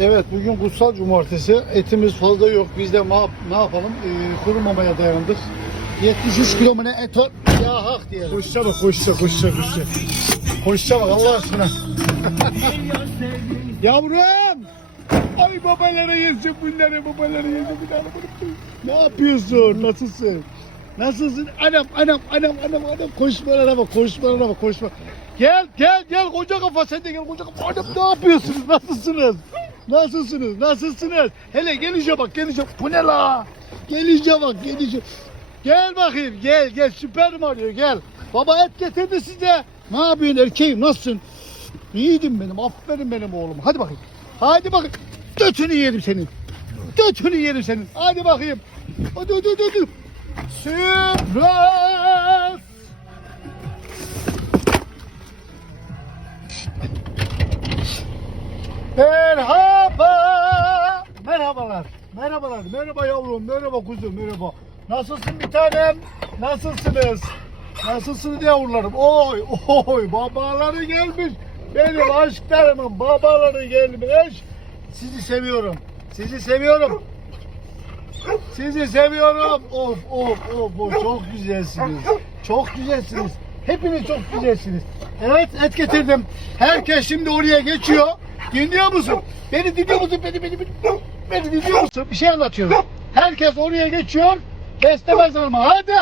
Evet bugün kutsal cumartesi. Etimiz fazla yok. Biz de ne yapalım? Ee, kurumamaya dayandık. 73 kilometre et var. Ya hak diyelim. Koşça bak koşça koşça koşça. Koşça bak Allah aşkına. Yavrum! Ay babalara yesin bunları babalara yesin bunları. Ne yapıyorsun? Nasılsın? Nasılsın? Anam anam anam anam anam koşmalara bak koşmalara bak koşma. Gel gel gel koca kafa sen de gel koca kafa. Anam ne yapıyorsunuz? Nasılsınız? Nasılsınız? Nasılsınız? Hele gelince bak gelince. Bu ne la? Gelince bak gelince. Gel bakayım gel gel Süper Mario gel. Baba et getirdi size. Ne yapıyorsun erkeğim nasılsın? İyiydim benim aferin benim oğlum. Hadi bakayım. Hadi bakayım. Götünü yerim senin. Götünü yerim senin. Hadi bakayım. Hadi hadi hadi. hadi. Sürpriz. Merhabalar. Merhaba yavrum. Merhaba kuzum. Merhaba. Nasılsın bir tanem? Nasılsınız? Nasılsınız yavrularım? Oy oy babaları gelmiş. Benim aşklarımın babaları gelmiş. Sizi seviyorum. Sizi seviyorum. Sizi seviyorum. Of of of of çok güzelsiniz. Çok güzelsiniz. Hepiniz çok güzelsiniz. Evet et getirdim. Herkes şimdi oraya geçiyor. Dinliyor musun? Beni dinliyor musun? Beni beni beni. Dinliyor musun? Bir şey anlatıyorum. Herkes oraya geçiyor. Besleme zamanı. Hadi.